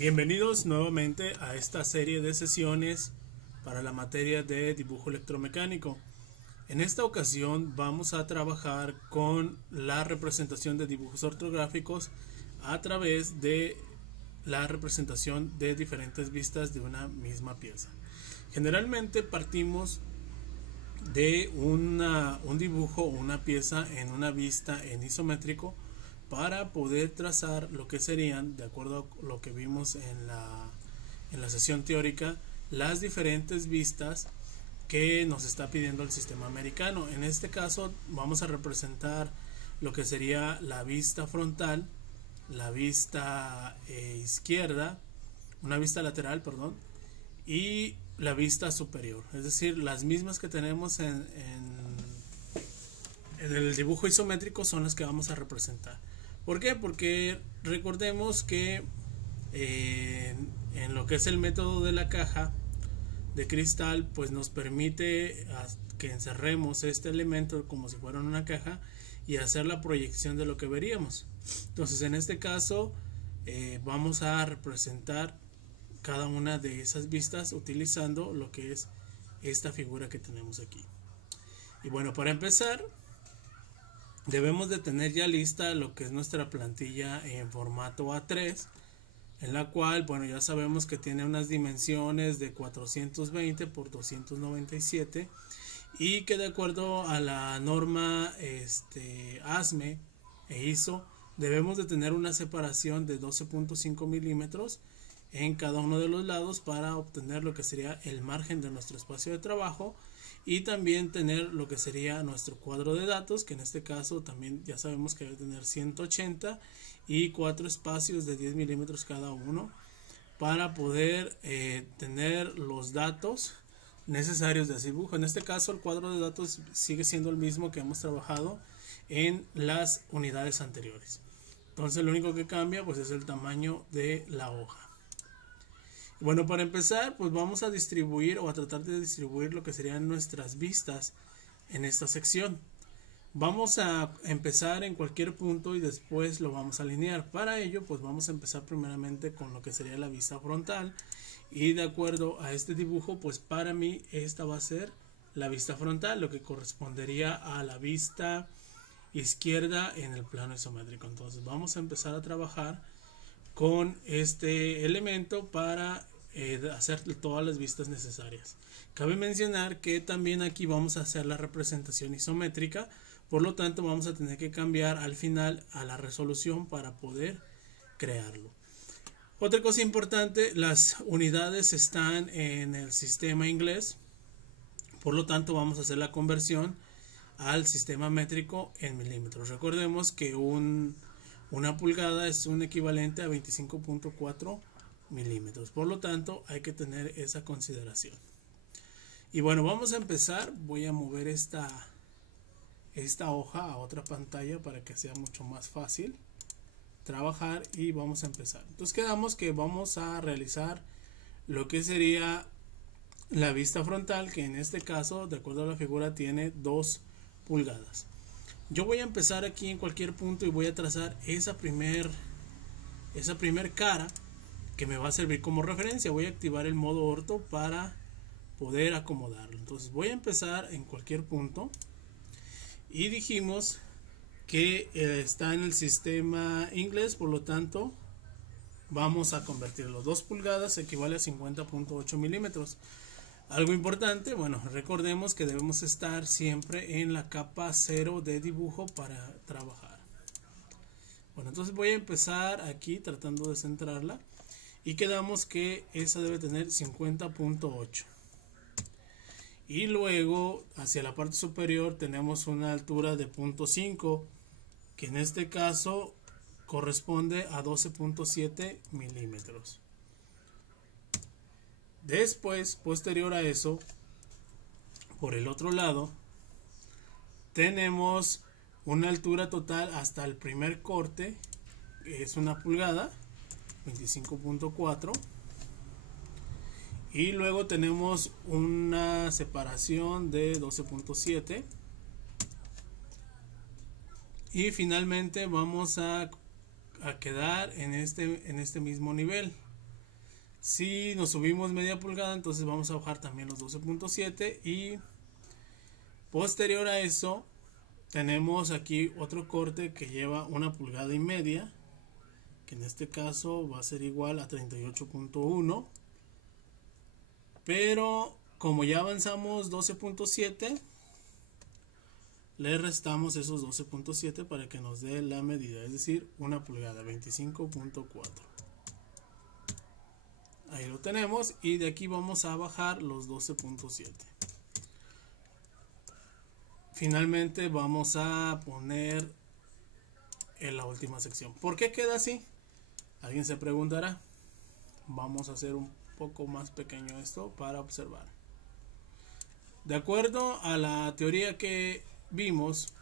Bienvenidos nuevamente a esta serie de sesiones para la materia de dibujo electromecánico. En esta ocasión vamos a trabajar con la representación de dibujos ortográficos a través de la representación de diferentes vistas de una misma pieza. Generalmente partimos de un dibujo o una pieza en una vista en isométrico para poder trazar lo que serían, de acuerdo a lo que vimos en la sesión teórica, las diferentes vistas que nos está pidiendo el sistema americano. En este caso vamos a representar lo que sería la vista frontal, la vista izquierda, una vista lateral, perdón, y la vista superior, es decir, las mismas que tenemos en el dibujo isométrico son las que vamos a representar. ¿Por qué? Porque recordemos que en lo que es el método de la caja de cristal, pues nos permite que encerremos este elemento como si fuera una caja y hacer la proyección de lo que veríamos. Entonces en este caso vamos a representar cada una de esas vistas utilizando lo que es esta figura que tenemos aquí. Y bueno, para empezar debemos de tener ya lista lo que es nuestra plantilla en formato A3, en la cual, bueno, ya sabemos que tiene unas dimensiones de 420 por 297 y que de acuerdo a la norma ASME e ISO debemos de tener una separación de 12.5 milímetros en cada uno de los lados para obtener lo que sería el margen de nuestro espacio de trabajo y también tener lo que sería nuestro cuadro de datos, que en este caso también ya sabemos que debe tener 180 y 4 espacios de 10 milímetros cada uno para poder tener los datos necesarios de ese dibujo. En este caso el cuadro de datos sigue siendo el mismo que hemos trabajado en las unidades anteriores. Entonces lo único que cambia pues es el tamaño de la hoja. Bueno, para empezar pues vamos a distribuir o a tratar de distribuir lo que serían nuestras vistas en esta sección. Vamos a empezar en cualquier punto y después lo vamos a alinear. Para ello pues vamos a empezar primeramente con lo que sería la vista frontal y de acuerdo a este dibujo pues para mí esta va a ser la vista frontal, lo que correspondería a la vista izquierda en el plano isométrico. Entonces vamos a empezar a trabajar con este elemento para hacer todas las vistas necesarias. Cabe mencionar que también aquí vamos a hacer la representación isométrica, por lo tanto vamos a tener que cambiar al final a la resolución para poder crearlo. Otra cosa importante, las unidades están en el sistema inglés, por lo tanto vamos a hacer la conversión al sistema métrico en milímetros. Recordemos que una pulgada es un equivalente a 25.4 milímetros, por lo tanto hay que tener esa consideración. Y bueno, vamos a empezar. Voy a mover esta hoja a otra pantalla para que sea mucho más fácil trabajar y vamos a empezar. Entonces quedamos que vamos a realizar lo que sería la vista frontal, que en este caso de acuerdo a la figura tiene 2 pulgadas. Yo voy a empezar aquí en cualquier punto y voy a trazar esa primer cara que me va a servir como referencia. Voy a activar el modo orto para poder acomodarlo. Entonces voy a empezar en cualquier punto y dijimos que está en el sistema inglés, por lo tanto vamos a convertirlo. 2 pulgadas equivale a 50.8 milímetros. Algo importante, bueno, recordemos que debemos estar siempre en la capa 0 de dibujo para trabajar. Bueno, entonces voy a empezar aquí tratando de centrarla y quedamos que esa debe tener 50.8. Y luego hacia la parte superior tenemos una altura de 0.5, que en este caso corresponde a 12.7 milímetros. Después, posterior a eso, por el otro lado, tenemos una altura total hasta el primer corte, que es 1 pulgada, 25.4. Y luego tenemos una separación de 12.7. Y finalmente vamos a quedar en este mismo nivel. Si nos subimos media pulgada, entonces vamos a bajar también los 12.7, y posterior a eso tenemos aquí otro corte que lleva 1,5 pulgadas, que en este caso va a ser igual a 38.1, pero como ya avanzamos 12.7, le restamos esos 12.7 para que nos dé la medida, es decir, 1 pulgada, 25.4. Ahí lo tenemos, y de aquí vamos a bajar los 12.7. Finalmente vamos a poner en la última sección. ¿Por qué queda así? Alguien se preguntará. Vamos a hacer un poco más pequeño esto para observar. De acuerdo a la teoría que vimos,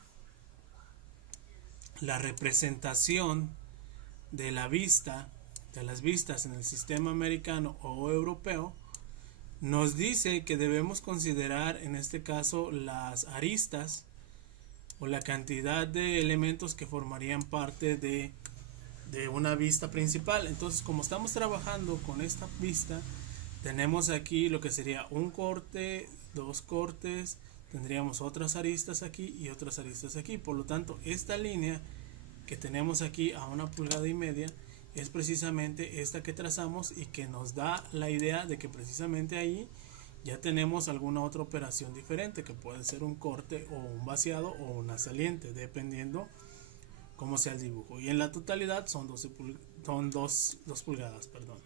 la representación de la vista, de las vistas en el sistema americano o europeo, nos dice que debemos considerar en este caso las aristas o la cantidad de elementos que formarían parte de una vista principal. Entonces, como estamos trabajando con esta vista, tenemos aquí lo que sería un corte, dos cortes, tendríamos otras aristas aquí y otras aristas aquí. Por lo tanto, esta línea que tenemos aquí a 1,5 pulgadas es precisamente esta que trazamos, y que nos da la idea de que precisamente ahí ya tenemos alguna otra operación diferente, que puede ser un corte o un vaciado o una saliente, dependiendo cómo sea el dibujo. Y en la totalidad son 2 pulgadas, perdón.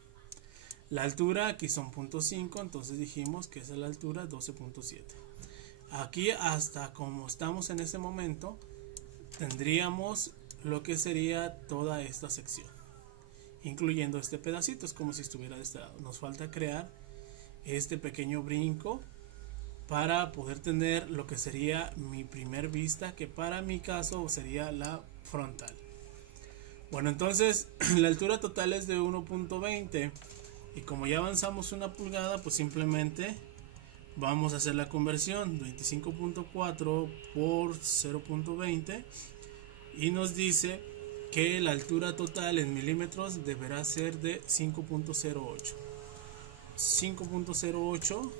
La altura aquí son 0.5, entonces dijimos que esa es la altura, 12.7. Aquí, hasta como estamos en este momento, tendríamos lo que sería toda esta sección, incluyendo este pedacito. Es como si estuviera de este lado. Nos falta crear este pequeño brinco para poder tener lo que sería mi primer vista, que para mi caso sería la frontal. Bueno, entonces la altura total es de 1.20, y como ya avanzamos 1 pulgada, pues simplemente vamos a hacer la conversión, 25.4 por 0.20, y nos dice que la altura total en milímetros deberá ser de 5.08,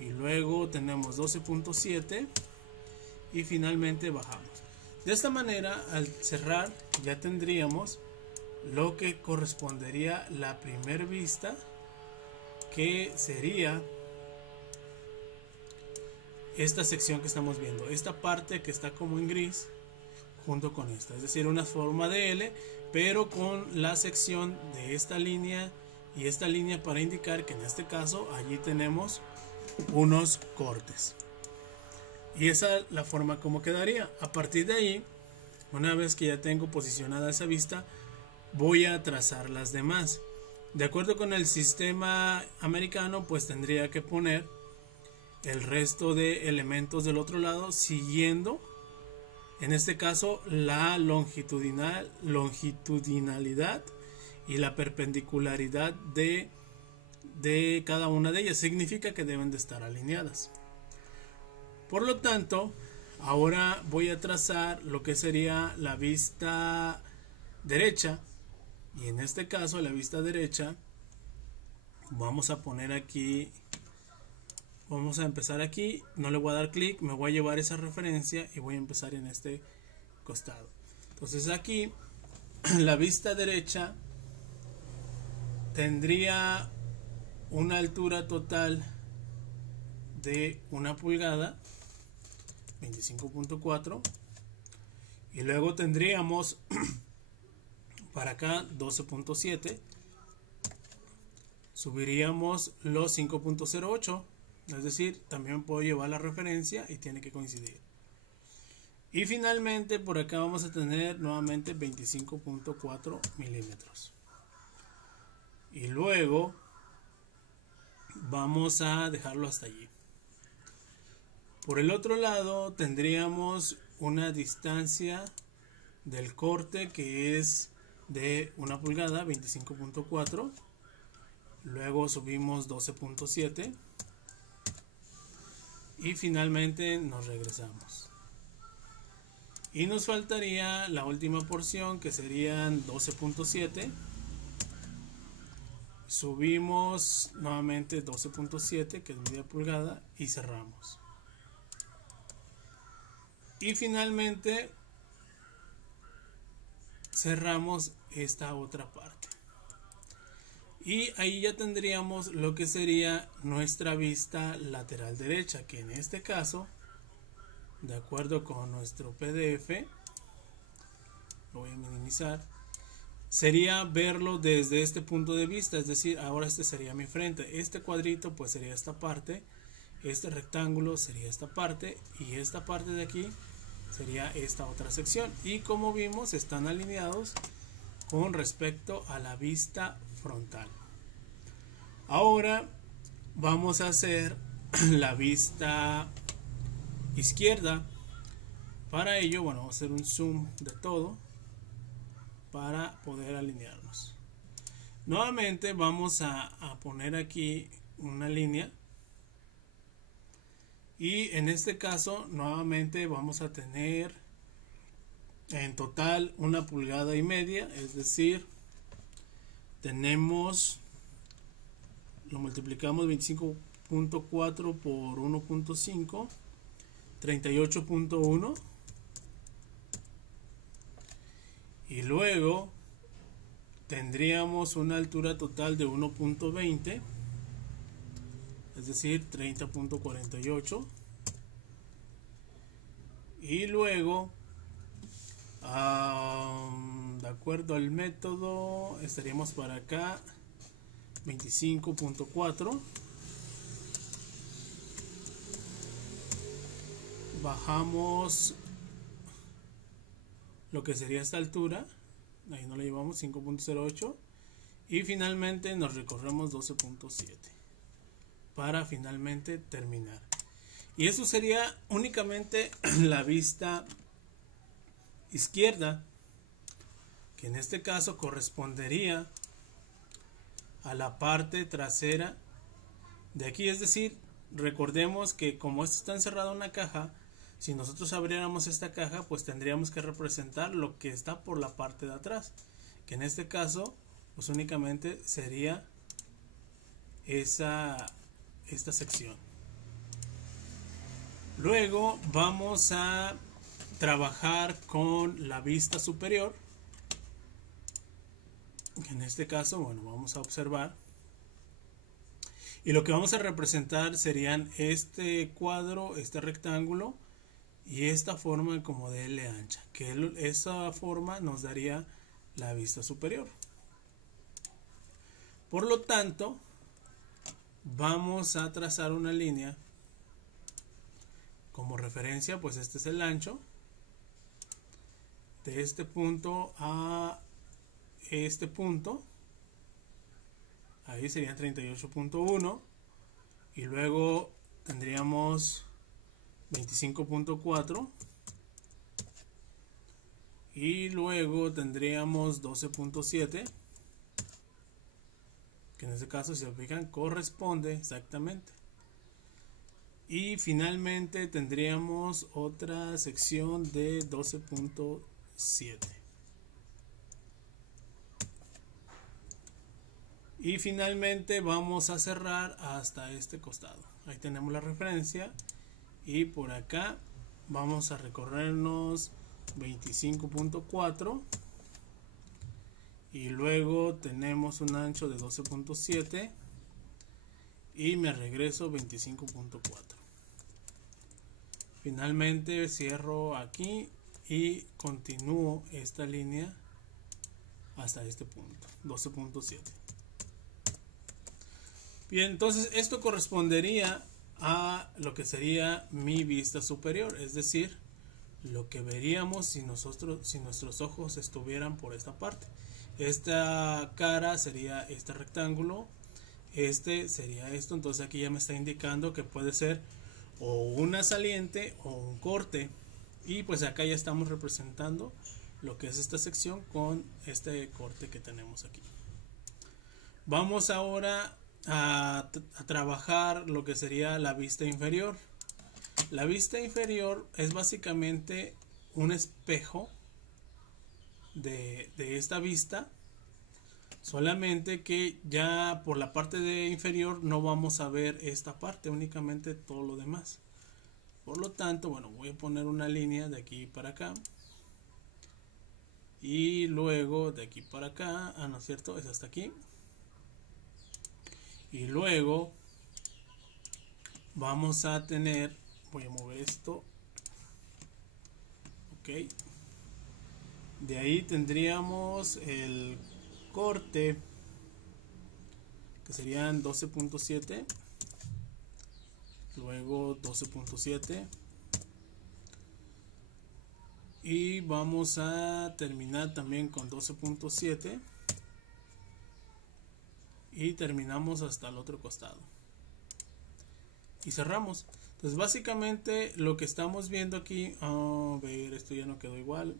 y luego tenemos 12.7, y finalmente bajamos. De esta manera, al cerrar, ya tendríamos lo que correspondería la primer vista, que sería esta sección que estamos viendo, esta parte que está como en gris junto con esta, es decir, una forma de L, pero con la sección de esta línea y esta línea para indicar que en este caso allí tenemos unos cortes. Y esa es la forma como quedaría. A partir de ahí, una vez que ya tengo posicionada esa vista, voy a trazar las demás. De acuerdo con el sistema americano, pues tendría que poner el resto de elementos del otro lado, siguiendo en este caso la longitudinalidad y la perpendicularidad de cada una de ellas. Significa que deben de estar alineadas. Por lo tanto, ahora voy a trazar lo que sería la vista derecha, y en este caso la vista derecha vamos a poner aquí, vamos a empezar aquí, no le voy a dar clic, me voy a llevar esa referencia y voy a empezar en este costado. Entonces aquí la vista derecha tendría una altura total de 1 pulgada, 25.4, y luego tendríamos para acá 12.7, subiríamos los 5.08, es decir, también puedo llevar la referencia y tiene que coincidir. Y finalmente por acá vamos a tener nuevamente 25.4 milímetros. Y luego vamos a dejarlo hasta allí. Por el otro lado tendríamos una distancia del corte que es de 1 pulgada, 25.4. Luego subimos 12.7. Y finalmente nos regresamos. Y nos faltaría la última porción, que serían 12.7. subimos nuevamente 12.7, que es media pulgada, y cerramos. Y finalmente cerramos esta otra parte. Y ahí ya tendríamos lo que sería nuestra vista lateral derecha, que en este caso, de acuerdo con nuestro PDF, lo voy a minimizar, sería verlo desde este punto de vista, es decir, ahora este sería mi frente, este cuadrito pues sería esta parte, este rectángulo sería esta parte, y esta parte de aquí sería esta otra sección, y como vimos están alineados con respecto a la vista frontal. Ahora vamos a hacer la vista izquierda. Para ello, bueno, vamos a hacer un zoom de todo para poder alinearnos. Nuevamente vamos a poner aquí una línea, y en este caso nuevamente vamos a tener en total 1,5 pulgadas, es decir, tenemos, lo multiplicamos 25.4 por 1.5, 38.1, y luego tendríamos una altura total de 1.20, es decir 30.48, y luego de acuerdo al método estaríamos para acá 25.4, bajamos lo que sería esta altura, ahí no le llevamos 5.08, y finalmente nos recorremos 12.7 para finalmente terminar. Y eso sería únicamente la vista izquierda, que en este caso correspondería a la parte trasera de aquí. Es decir, recordemos que como esto está encerrado en una caja, si nosotros abriéramos esta caja, pues tendríamos que representar lo que está por la parte de atrás, que en este caso pues únicamente sería esta sección. Luego vamos a trabajar con la vista superior, que en este caso, bueno, vamos a observar, y lo que vamos a representar serían este cuadro, este rectángulo y esta forma como de L ancha, que esa forma nos daría la vista superior. Por lo tanto, vamos a trazar una línea como referencia, pues este es el ancho de este punto a este punto, ahí serían 38.1, y luego tendríamos 25.4, y luego tendríamos 12.7, que en este caso, si se fijan, corresponde exactamente. Y finalmente tendríamos otra sección de 12.7. Y finalmente vamos a cerrar hasta este costado. Ahí tenemos la referencia. Y por acá vamos a recorrernos 25.4. Y luego tenemos un ancho de 12.7. Y me regreso 25.4. Finalmente cierro aquí y continúo esta línea hasta este punto, 12.7. Bien, entonces esto correspondería a lo que sería mi vista superior, es decir, lo que veríamos si nuestros ojos estuvieran por esta parte. Esta cara sería este rectángulo, este sería esto, entonces aquí ya me está indicando que puede ser o una saliente o un corte, y pues acá ya estamos representando lo que es esta sección con este corte que tenemos aquí. Vamos ahora a trabajar lo que sería la vista inferior. La vista inferior es básicamente un espejo de esta vista, solamente que ya por la parte de inferior no vamos a ver esta parte, únicamente todo lo demás. Por lo tanto, bueno, voy a poner una línea de aquí para acá y luego de aquí para acá, no es cierto, es hasta aquí, y luego vamos a tener, voy a mover esto, ok, de ahí tendríamos el corte que serían 12.7, luego 12.7 y vamos a terminar también con 12.7 y terminamos hasta el otro costado y cerramos. Entonces básicamente lo que estamos viendo aquí, a ver, esto ya no quedó igual,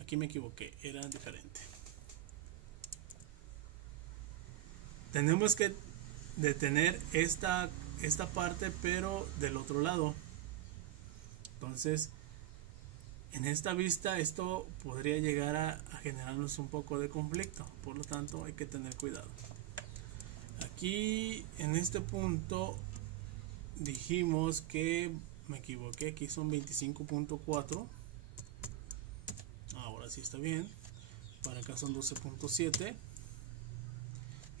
aquí me equivoqué, era diferente. Tenemos que detener esta parte, pero del otro lado. Entonces en esta vista esto podría llegar a generarnos un poco de conflicto, por lo tanto hay que tener cuidado. Aquí en este punto dijimos que me equivoqué, aquí son 25.4, ahora sí está bien, para acá son 12.7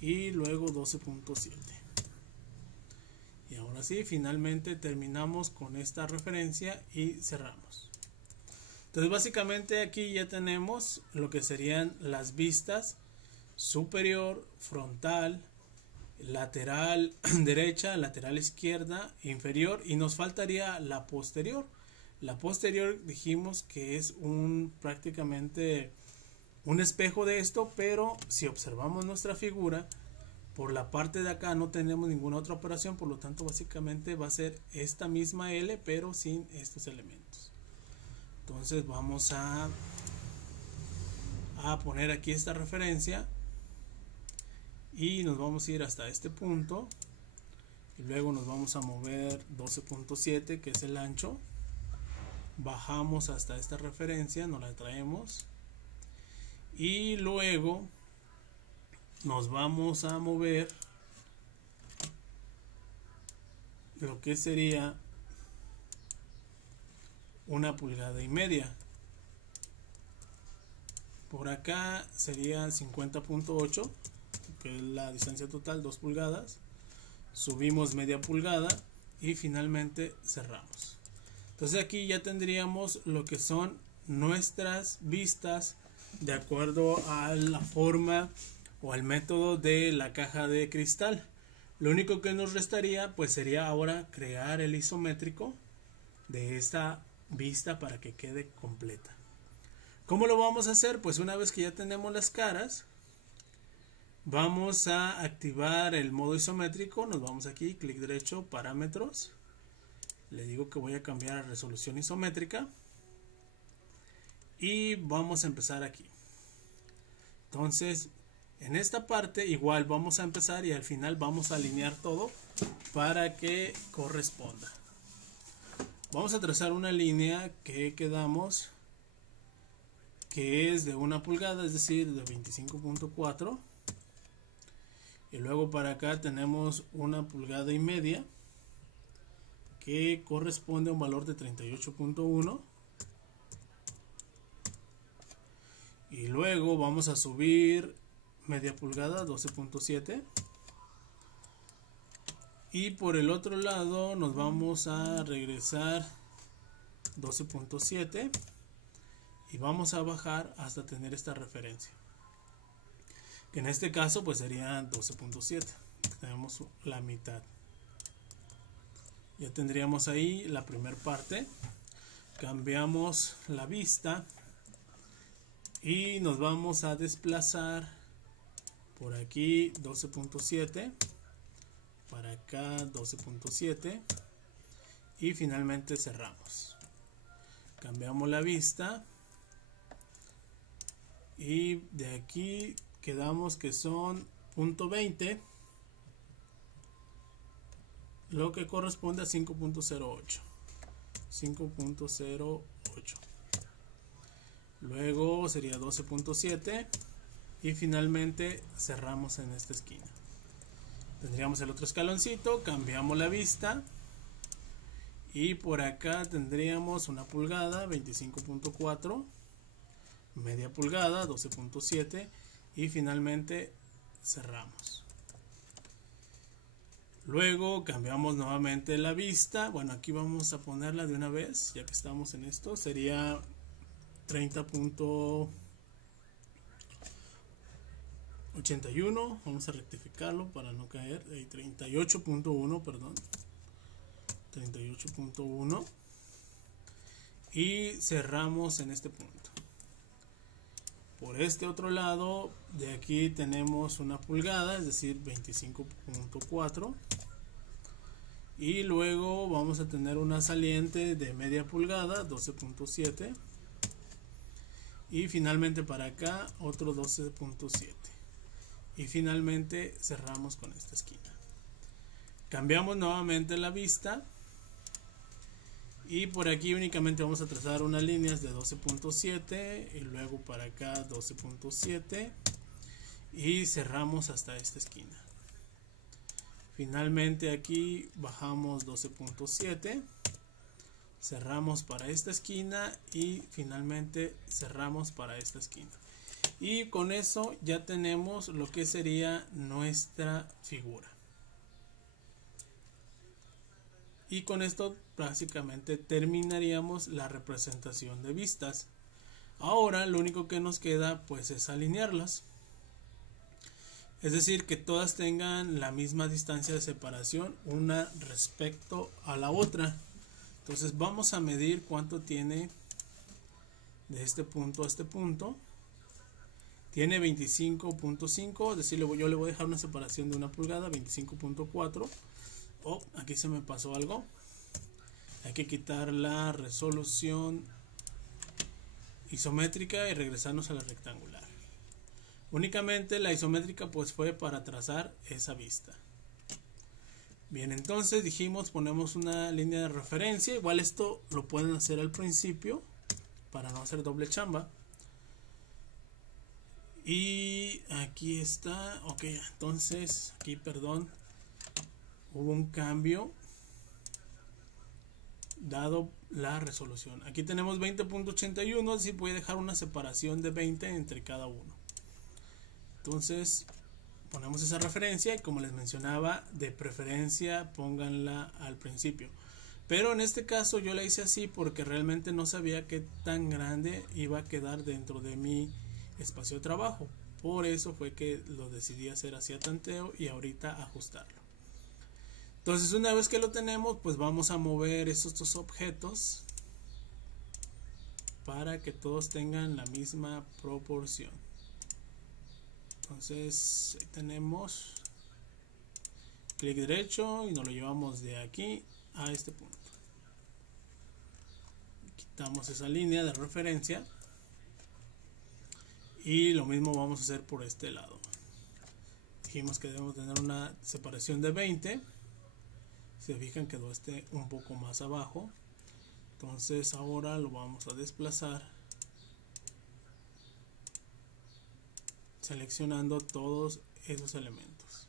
y luego 12.7 y ahora sí finalmente terminamos con esta referencia y cerramos. Entonces básicamente aquí ya tenemos lo que serían las vistas superior, frontal, lateral derecha, lateral izquierda, inferior, y nos faltaría la posterior. La posterior dijimos que es prácticamente un espejo de esto, pero si observamos nuestra figura, por la parte de acá no tenemos ninguna otra operación, por lo tanto básicamente va a ser esta misma L pero sin estos elementos. Entonces vamos a poner aquí esta referencia y nos vamos a ir hasta este punto y luego nos vamos a mover 12.7 que es el ancho, bajamos hasta esta referencia, nos la traemos y luego nos vamos a mover lo que sería 1,5 pulgadas. Por acá sería 50.8, que es la distancia total, 2 pulgadas. Subimos media pulgada y finalmente cerramos. Entonces aquí ya tendríamos lo que son nuestras vistas de acuerdo a la forma o al método de la caja de cristal. Lo único que nos restaría pues sería ahora crear el isométrico de esta vista para que quede completa. ¿Cómo lo vamos a hacer? Pues una vez que ya tenemos las caras, vamos a activar el modo isométrico. Nos vamos aquí, clic derecho, parámetros, le digo que voy a cambiar a resolución isométrica y vamos a empezar aquí. Entonces en esta parte igual vamos a empezar y al final vamos a alinear todo para que corresponda. Vamos a trazar una línea que quedamos que es de 1 pulgada, es decir, de 25.4, y luego para acá tenemos 1,5 pulgadas que corresponde a un valor de 38.1, y luego vamos a subir media pulgada, 12.7, y por el otro lado nos vamos a regresar 12.7 y vamos a bajar hasta tener esta referencia, que en este caso pues sería 12.7. Tenemos la mitad, ya tendríamos ahí la primera parte. Cambiamos la vista y nos vamos a desplazar por aquí 12.7, para acá 12.7 y finalmente cerramos. Cambiamos la vista y de aquí quedamos que son .20, lo que corresponde a 5.08. Luego sería 12.7 y finalmente cerramos en esta esquina. Tendríamos el otro escaloncito, cambiamos la vista y por acá tendríamos 1 pulgada 25.4, media pulgada 12.7 y finalmente cerramos. Luego cambiamos nuevamente la vista. Bueno, aquí vamos a ponerla de una vez, ya que estamos en esto. Sería 30.81. Vamos a rectificarlo para no caer. 38.1, perdón. 38.1. Y cerramos en este punto. Por este otro lado, de aquí tenemos 1 pulgada, es decir, 25.4. Y luego vamos a tener una saliente de media pulgada, 12.7. Y finalmente para acá, otro 12.7. Y finalmente cerramos con esta esquina. Cambiamos nuevamente la vista. Y por aquí únicamente vamos a trazar unas líneas de 12.7 y luego para acá 12.7 y cerramos hasta esta esquina. Finalmente aquí bajamos 12.7, cerramos para esta esquina y finalmente cerramos para esta esquina. Y con eso ya tenemos lo que sería nuestra figura. Y con esto básicamente terminaríamos la representación de vistas. Ahora lo único que nos queda pues es alinearlas. Es decir, que todas tengan la misma distancia de separación una respecto a la otra. Entonces vamos a medir cuánto tiene de este punto a este punto. Tiene 25.5, es decir, yo le voy a dejar una separación de 1 pulgada, 25.4. Oh, aquí se me pasó algo. Hay que quitar la resolución isométrica y regresarnos a la rectangular. Únicamente la isométrica pues fue para trazar esa vista. Bien, entonces dijimos ponemos una línea de referencia. Igual esto lo pueden hacer al principio para no hacer doble chamba. Y aquí está. Ok, entonces aquí, perdón, hubo un cambio dado la resolución. Aquí tenemos 20.81, así voy a dejar una separación de 20 entre cada uno. Entonces ponemos esa referencia y como les mencionaba, de preferencia pónganla al principio. Pero en este caso yo la hice así porque realmente no sabía qué tan grande iba a quedar dentro de mi espacio de trabajo. Por eso fue que lo decidí hacer así a tanteo y ahorita ajustarlo. Entonces una vez que lo tenemos, pues vamos a mover estos dos objetos para que todos tengan la misma proporción. Entonces ahí tenemos, clic derecho y nos lo llevamos de aquí a este punto. Quitamos esa línea de referencia y lo mismo vamos a hacer por este lado. Dijimos que debemos tener una separación de 20. Si se fijan, quedó este un poco más abajo. Entonces ahora lo vamos a desplazar seleccionando todos esos elementos.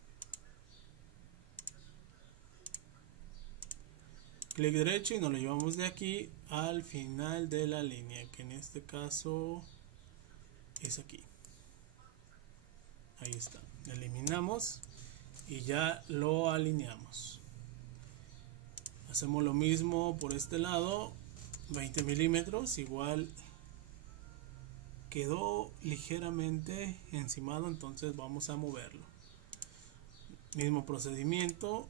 Clic derecho y nos lo llevamos de aquí al final de la línea, que en este caso es aquí. Ahí está. Eliminamos y ya lo alineamos. Hacemos lo mismo por este lado, 20 milímetros, igual quedó ligeramente encimado, entonces vamos a moverlo. Mismo procedimiento.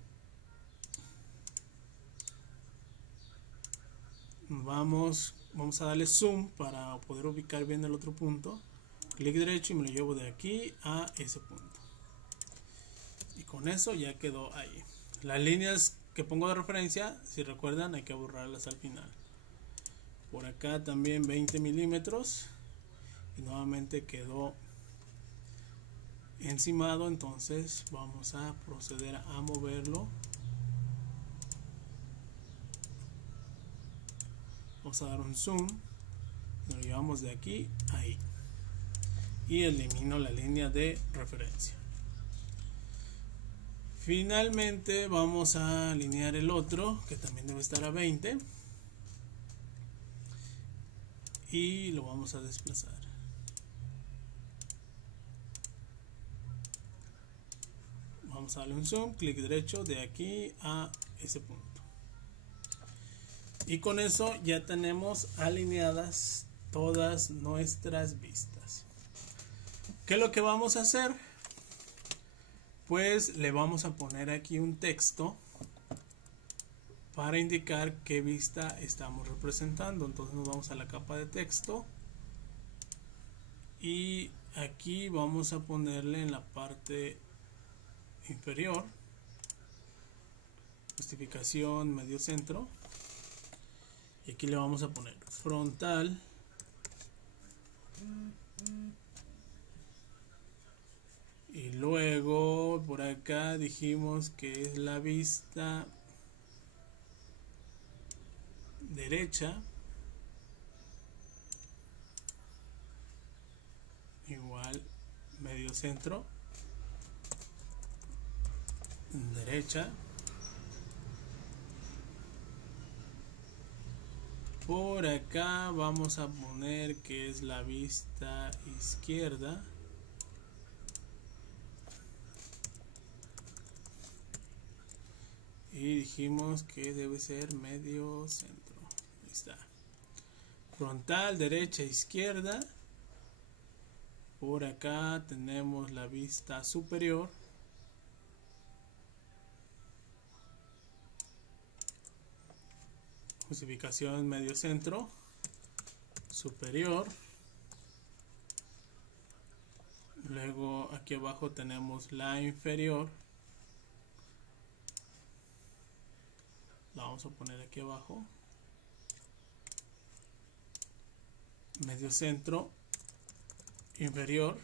Vamos a darle zoom para poder ubicar bien el otro punto. Clic derecho y me lo llevo de aquí a ese punto. Y con eso ya quedó ahí. Las líneas que pongo de referencia, si recuerdan, hay que borrarlas al final. Por acá también 20 milímetros. Y nuevamente quedó encimado, entonces vamos a proceder a moverlo. Vamos a dar un zoom, nos lo llevamos de aquí a ahí. y elimino la línea de referencia. Finalmente vamos a alinear el otro, que también debe estar a 20, y lo vamos a desplazar. Vamos a darle un zoom, clic derecho de aquí a ese punto. Y con eso ya tenemos alineadas todas nuestras vistas. ¿Qué es lo que vamos a hacer? Pues le vamos a poner aquí un texto para indicar qué vista estamos representando. Entonces nos vamos a la capa de texto y aquí vamos a ponerle en la parte inferior justificación medio centro, y aquí le vamos a poner frontal y luego por acá dijimos que es la vista derecha, igual medio centro, derecha, por acá vamos a poner que es la vista izquierda, y dijimos que debe ser medio centro. Ahí está, frontal, derecha, izquierda. Por acá tenemos la vista superior, justificación medio centro, superior. Luego aquí abajo tenemos la inferior, la vamos a poner aquí abajo, medio centro, inferior,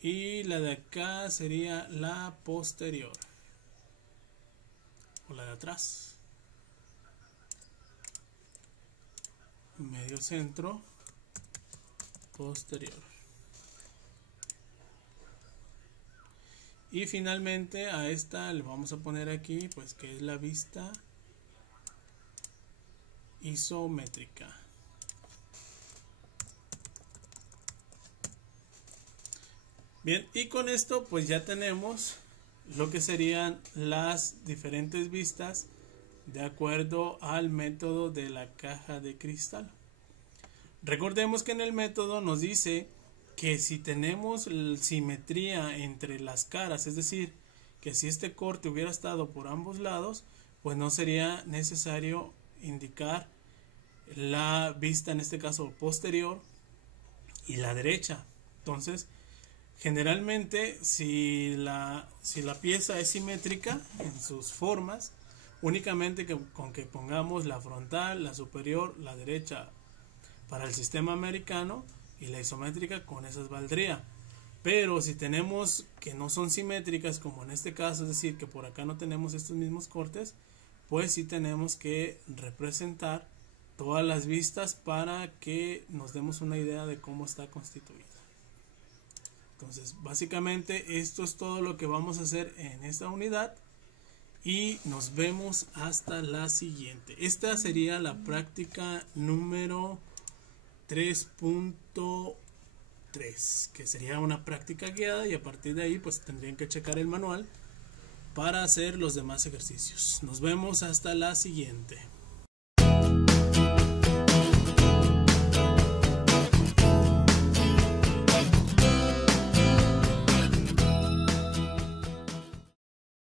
y la de acá sería la posterior o la de atrás, medio centro, posterior. Y finalmente a esta le vamos a poner aquí pues que es la vista isométrica. Bien, y con esto pues ya tenemos lo que serían las diferentes vistas de acuerdo al método de la caja de cristal. Recordemos que en el método nos dice que si tenemos simetría entre las caras, es decir, que si este corte hubiera estado por ambos lados, pues no sería necesario indicar la vista, en este caso posterior, y la derecha. Entonces, generalmente si la pieza es simétrica en sus formas, únicamente con que pongamos la frontal, la superior, la derecha para el sistema americano y la isométrica, con esas valdría. Pero si tenemos que no son simétricas, como en este caso, es decir, que por acá no tenemos estos mismos cortes, pues sí tenemos que representar todas las vistas para que nos demos una idea de cómo está constituida. Entonces, básicamente esto es todo lo que vamos a hacer en esta unidad y nos vemos hasta la siguiente. Esta sería la práctica número 3.3, que sería una práctica guiada, y a partir de ahí pues tendrían que checar el manual para hacer los demás ejercicios. Nos vemos hasta la siguiente.